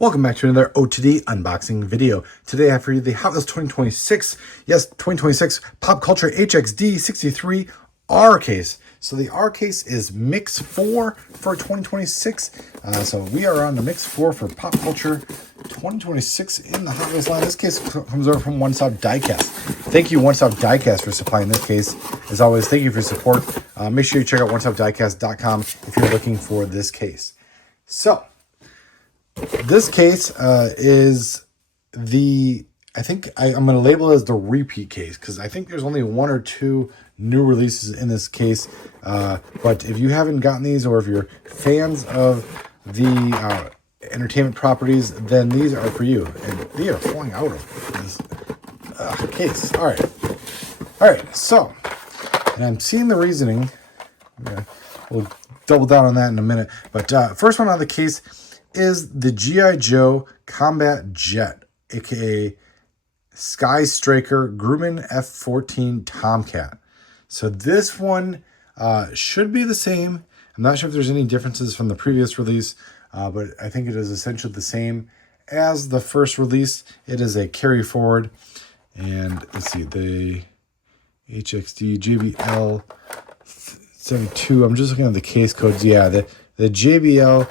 Welcome back to another OTD unboxing video. Today I have for you the Hot Wheels 2026, yes, 2026 Pop Culture HXD 63 R case. So the R case is Mix 4 for 2026. So we are on the Mix 4 for Pop Culture 2026 in the Hot Wheels line. This case comes over from One Stop Diecast. Thank you, One Stop Diecast, for supplying this case. As always, thank you for your support. Make sure you check out onestopdiecast.com if you're looking for this case. So, this case is I think I'm going to label it as the repeat case because I think there's only one or two new releases in this case. But if you haven't gotten these, or if you're fans of the entertainment properties, then these are for you. And they are falling out of this case. All right. So, and I'm seeing the reasoning. We'll double down on that in a minute. But first one out of the case is the G.I. Joe Combat Jet, aka Sky Striker Grumman F-14 Tomcat. So this one should be the same. I'm not sure if there's any differences from the previous release, but I think it is essentially the same as the first release. It is a carry forward, and let's see, the HXD JBL 72. I'm just looking at the case codes. Yeah, the JBL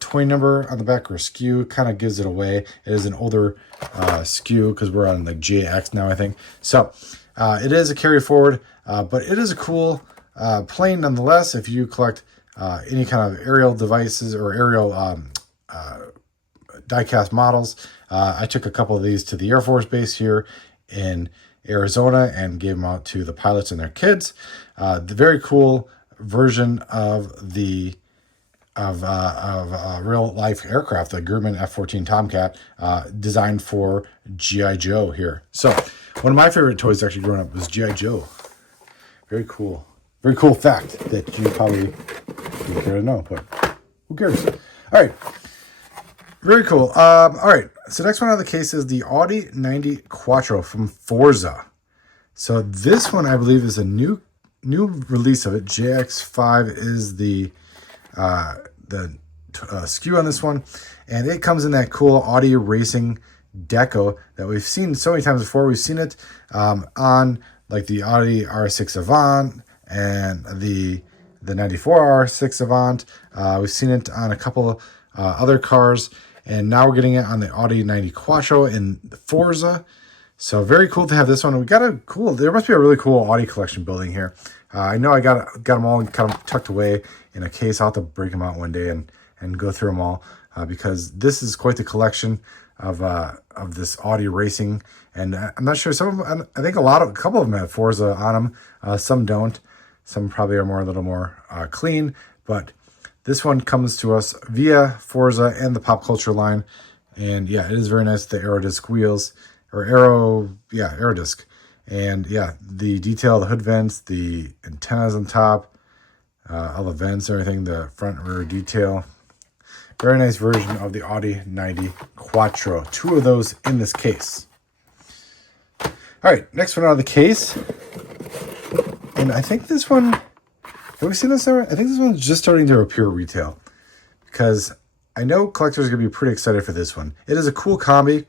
toy number on the back, or SKU, kind of gives it away. It is an older SKU because we're on like JX now, I think. So it is a carry forward, but it is a cool plane nonetheless. If you collect any kind of aerial devices or aerial diecast models, I took a couple of these to the Air Force Base here in Arizona and gave them out to the pilots and their kids. The very cool version of the real life aircraft, the Grumman F-14 Tomcat, designed for G.I. Joe here. So one of my favorite toys actually growing up was G.I. Joe. Very cool fact that you probably didn't care to know, but who cares? All right, very cool. All right, so next one out of the case is the Audi 90 Quattro from Forza. So this one, I believe, is a new release of it. JX5 is the SKU on this one, and it comes in that cool Audi racing deco that we've seen so many times before. We've seen it on like the Audi R6 Avant and the 94 R6 Avant. We've seen it on a couple other cars, and now we're getting it on the Audi 90 Quattro in Forza. So very cool to have this one. We got there must be a really cool Audi collection building here. I know I got them all kind of tucked away in a case. I'll have to break them out one day and go through them all because this is quite the collection of this Audi racing. And I'm not sure, some of them, I think a couple of them have Forza on them. Some don't. Some probably are a little more clean. But this one comes to us via Forza and the Pop Culture line. And yeah, it is very nice. The Aerodisc wheels, or Aerodisc. And yeah, the detail, the hood vents, the antennas on top, all the vents, everything, the front and rear detail. Very nice version of the Audi 90 Quattro. Two of those in this case. All right, next one out of the case. And I think this one, have we seen this ever? I think this one's just starting to appear retail, because I know collectors are going to be pretty excited for this one. It is a cool combi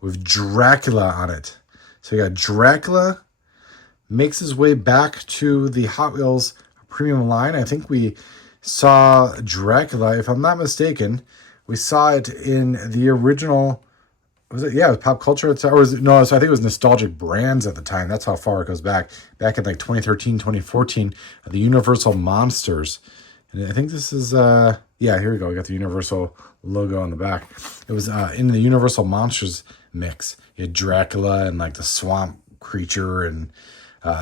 with Dracula on it. So you got Dracula makes his way back to the Hot Wheels premium line. I think we saw Dracula, if I'm not mistaken, we saw it in the original, was it? Yeah, it was Pop Culture. So I think it was Nostalgic Brands at the time. That's how far it goes back in like 2013, 2014, the Universal Monsters. And I think this is, here we go. We got the Universal logo on the back. It was in the Universal Monsters mix. You had Dracula and like the swamp creature and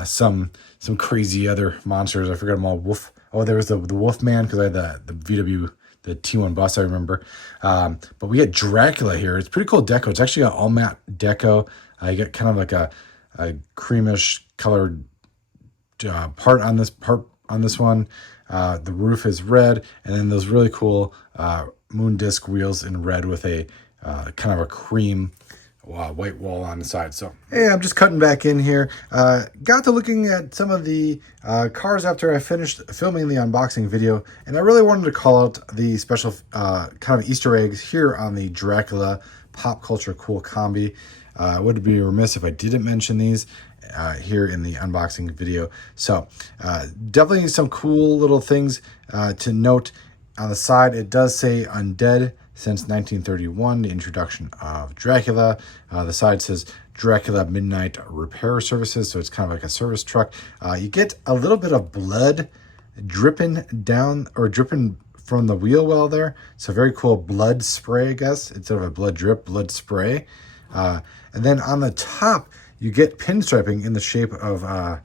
some crazy other monsters. I forgot them all. There was the Wolf Man, because I had the VW, the T1 bus, I remember. But we had Dracula here. It's pretty cool deco. It's actually got all matte deco. You get kind of like a creamish colored part on this one. The roof is red, and then those really cool moon disc wheels in red with a kind of a cream white wall on the side. So, hey, I'm just cutting back in here. Got to looking at some of the cars after I finished filming the unboxing video, and I really wanted to call out the special kind of Easter eggs here on the Dracula Pop Culture Cool Combi. I would be remiss if I didn't mention these here in the unboxing video. So, definitely some cool little things to note. On the side, it does say undead since 1931, the introduction of Dracula. The side says Dracula Midnight Repair Services, so it's kind of like a service truck. You get a little bit of blood dripping down, or dripping from the wheel well there. So very cool blood spray, I guess, instead of a blood drip, blood spray. And then on the top, you get pinstriping in the shape of, I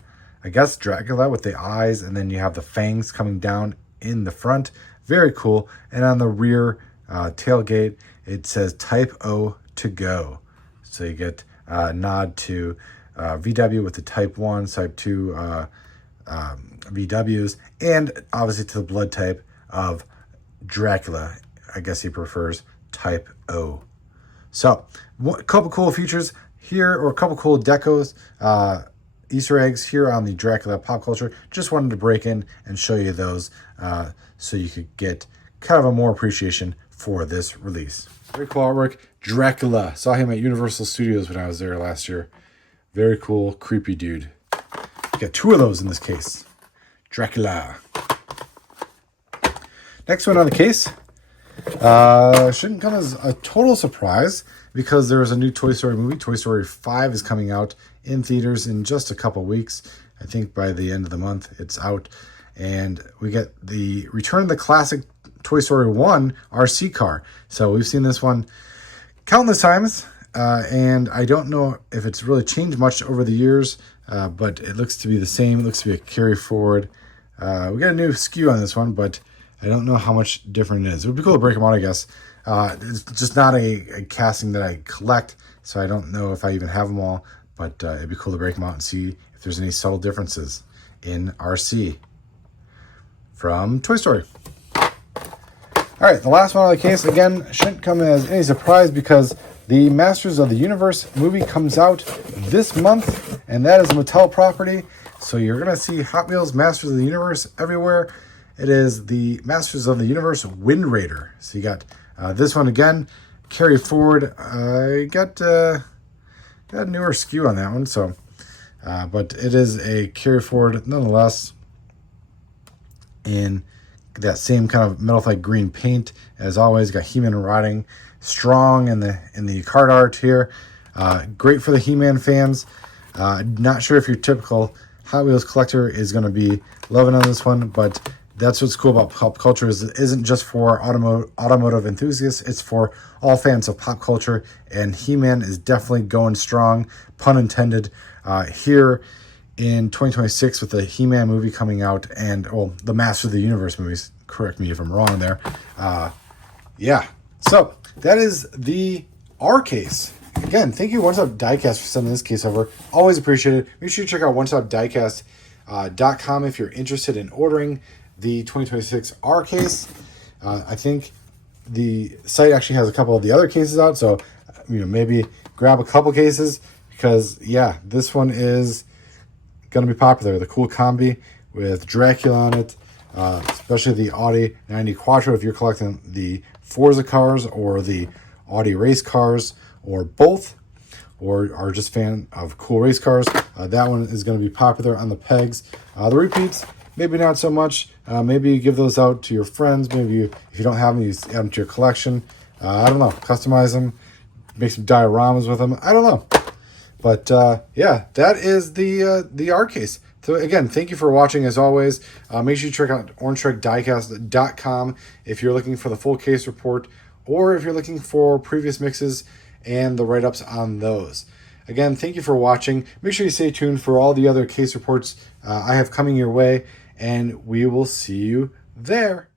guess, Dracula with the eyes, and then you have the fangs coming down in the front. Very cool. And on the rear tailgate, it says Type O to go. So you get a nod to VW with the Type 1, Type 2 VWs, and obviously to the blood type of Dracula. I guess he prefers Type O. So, a couple cool features here, or a couple cool decos, Easter eggs here on the Dracula Pop Culture. Just wanted to break in and show you those so you could get kind of a more appreciation for this release. Very cool artwork. Dracula. Saw him at Universal Studios when I was there last year. Very cool, creepy dude. Got two of those in this case. Dracula. Next one on the case. Shouldn't come as a total surprise because there's a new Toy Story movie. Toy Story 5 is coming out in theaters in just a couple weeks. I think by the end of the month it's out. And we get the return of the classic Toy Story 1 RC car. So we've seen this one countless times. And I don't know if it's really changed much over the years, but it looks to be the same. It looks to be a carry forward. We got a new SKU on this one, but I don't know how much different it is. It would be cool to break them out, I guess. It's just not a casting that I collect, so I don't know if I even have them all, but it'd be cool to break them out and see if there's any subtle differences in RC from Toy Story. All right, the last one on the case, again, shouldn't come as any surprise because the Masters of the Universe movie comes out this month, and that is a Mattel property. So you're going to see Hot Wheels Masters of the Universe everywhere. It is the Masters of the Universe Wind Raider. So you got this one again, carry forward. I got a newer SKU on that one, so but it is a carry forward nonetheless in that same kind of metallic green paint. As always, got He-Man riding strong in the card art here. Great for the He-Man fans. Not sure if your typical Hot Wheels collector is going to be loving on this one, but that's what's cool about pop culture is it isn't just for automotive enthusiasts. It's for all fans of pop culture, and He-Man is definitely going strong, pun intended, here in 2026 with the He-Man movie coming out, and the Masters of the Universe movies. Correct me if I'm wrong there. Yeah, so that is the R case. Again, thank you, One Stop Diecast, for sending this case over. Always appreciate it. Make sure you check out onestopdiecast.com if you're interested in ordering the 2026 R case. I think the site actually has a couple of the other cases out, so maybe grab a couple cases because this one is going to be popular. The cool combi with Dracula on it, especially the Audi 90 Quattro if you're collecting the Forza cars or the Audi race cars or both, or are just a fan of cool race cars. That one is going to be popular on the pegs. The repeats, maybe not so much. Maybe you give those out to your friends. Maybe if you don't have them, you add them to your collection. I don't know. Customize them. Make some dioramas with them. I don't know. But that is the art case. So again, thank you for watching as always. Make sure you check out unchanged.com if you're looking for the full case report, or if you're looking for previous mixes and the write-ups on those. Again, thank you for watching. Make sure you stay tuned for all the other case reports I have coming your way, and we will see you there.